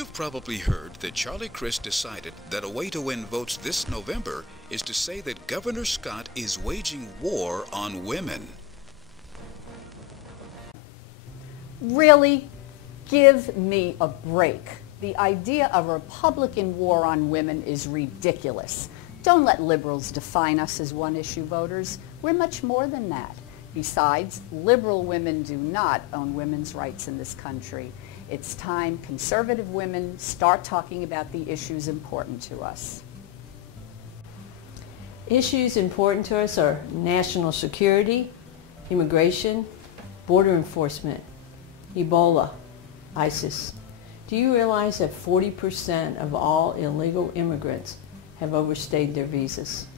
You've probably heard that Charlie Crist decided that a way to win votes this November is to say that Governor Scott is waging war on women. Really? Give me a break. The idea of a Republican war on women is ridiculous. Don't let liberals define us as one-issue voters. We're much more than that. Besides, liberal women do not own women's rights in this country. It's time conservative women start talking about the issues important to us. Issues important to us are national security, immigration, border enforcement, Ebola, ISIS. Do you realize that 40% of all illegal immigrants have overstayed their visas?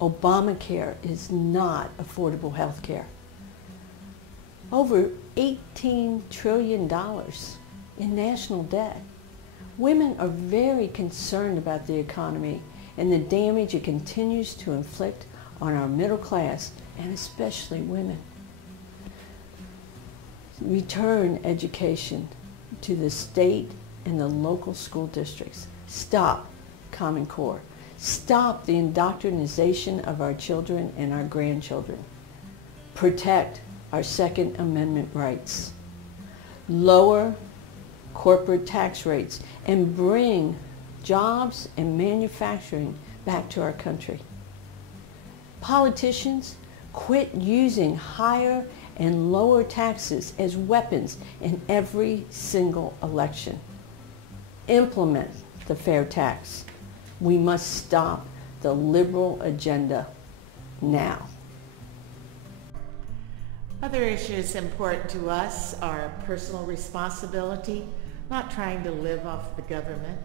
Obamacare is not affordable health care. Over $18 trillion in national debt. Women are very concerned about the economy and the damage it continues to inflict on our middle class and especially women. Return education to the state and the local school districts. Stop Common Core. Stop the indoctrination of our children and our grandchildren. Protect our Second Amendment rights. Lower corporate tax rates and bring jobs and manufacturing back to our country. Politicians, quit using higher and lower taxes as weapons in every single election. Implement the fair tax. We must stop the liberal agenda now. Other issues important to us are personal responsibility, not trying to live off the government.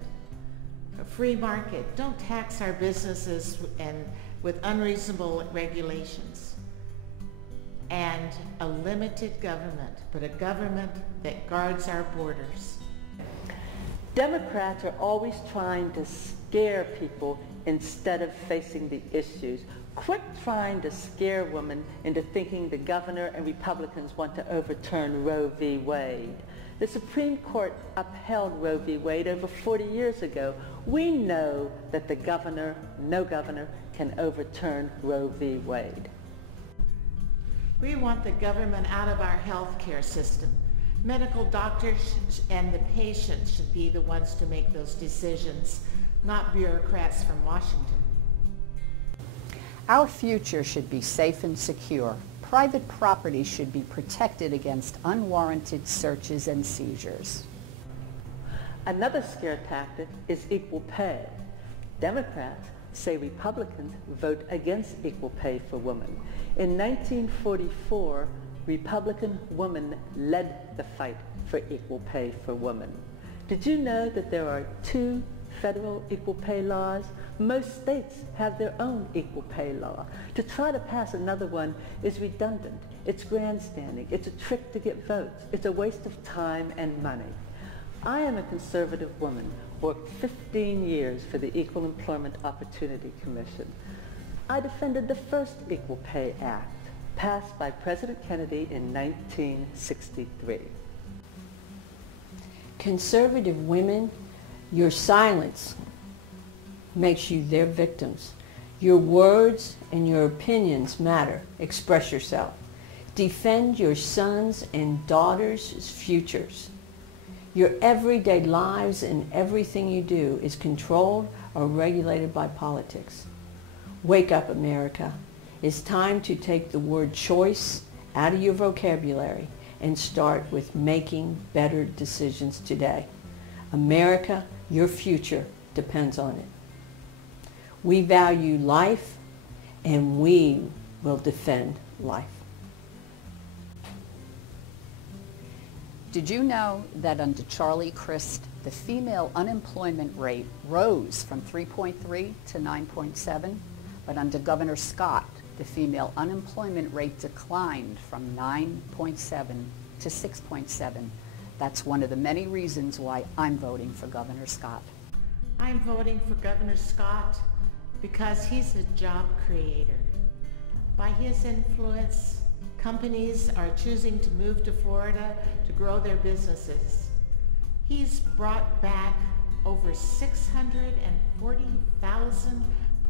A free market, don't tax our businesses and with unreasonable regulations. And a limited government, but a government that guards our borders. Democrats are always trying to scare people instead of facing the issues. Quit trying to scare women into thinking the governor and Republicans want to overturn Roe v. Wade. The Supreme Court upheld Roe v. Wade over 40 years ago. We know that the governor, no governor, can overturn Roe v. Wade. We want the government out of our health care system. Medical doctors and the patients should be the ones to make those decisions, not bureaucrats from Washington. Our future should be safe and secure. Private property should be protected against unwarranted searches and seizures. Another scare tactic is equal pay. Democrats say Republicans vote against equal pay for women. In 1944, Republican women led the fight for equal pay for women. Did you know that there are 2 federal equal pay laws? Most states have their own equal pay law. To try to pass another one is redundant. It's grandstanding. It's a trick to get votes. It's a waste of time and money. I am a conservative woman, worked 15 years for the Equal Employment Opportunity Commission. I defended the first Equal Pay Act, passed by President Kennedy in 1963. Conservative women, your silence makes you their victims. Your words and your opinions matter. Express yourself. Defend your sons' and daughters' futures. Your everyday lives and everything you do is controlled or regulated by politics. Wake up, America. It's time to take the word choice out of your vocabulary and start with making better decisions today. America, your future depends on it. We value life, and we will defend life. Did you know that under Charlie Crist, the female unemployment rate rose from 3.3 to 9.7, but under Governor Scott, the female unemployment rate declined from 9.7 to 6.7. That's one of the many reasons why I'm voting for Governor Scott. I'm voting for Governor Scott because he's a job creator. By his influence, companies are choosing to move to Florida to grow their businesses. He's brought back over 640,000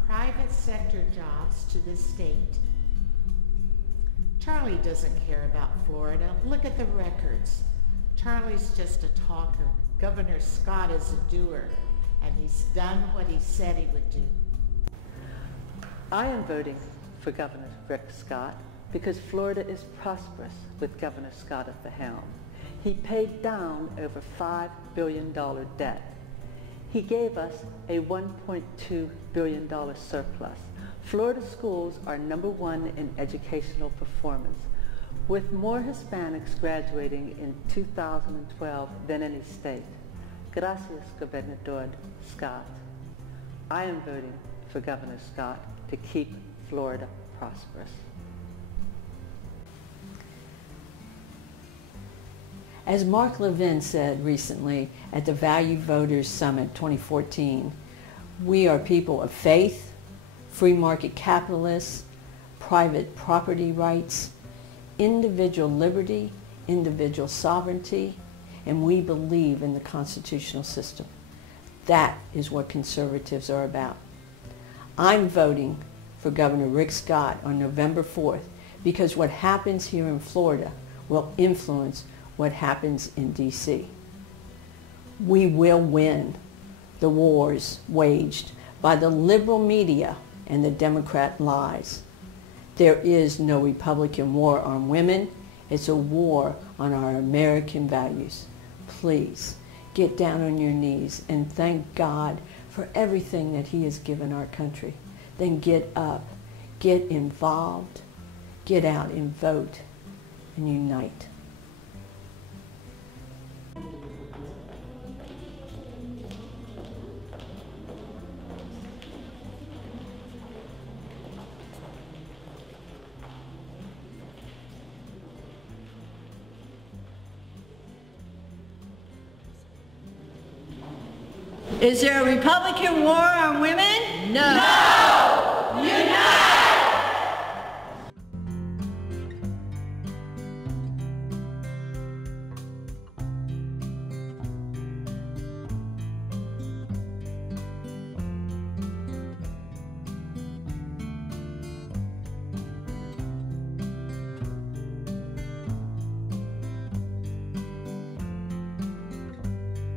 private sector jobs to this state. Charlie doesn't care about Florida. Look at the records. Charlie's just a talker. Governor Scott is a doer, and he's done what he said he would do. I am voting for Governor Rick Scott because Florida is prosperous with Governor Scott at the helm. He paid down over $5 billion debt. He gave us a $1.2 billion surplus. Florida schools are #1 in educational performance, with more Hispanics graduating in 2012 than any state. Gracias, Gobernador Scott. I am voting for Governor Scott to keep Florida prosperous. As Mark Levin said recently at the Value Voters Summit 2014, we are people of faith, free market capitalists, private property rights, individual liberty, individual sovereignty, and we believe in the constitutional system. That is what conservatives are about. I'm voting for Governor Rick Scott on November 4th because what happens here in Florida will influence what happens in D.C. We will win the wars waged by the liberal media and the Democrat lies. There is no Republican war on women. It's a war on our American values. Please get down on your knees and thank God for everything that He has given our country. Then get up, get involved, get out and vote, and unite. Is there a Republican war on women? No.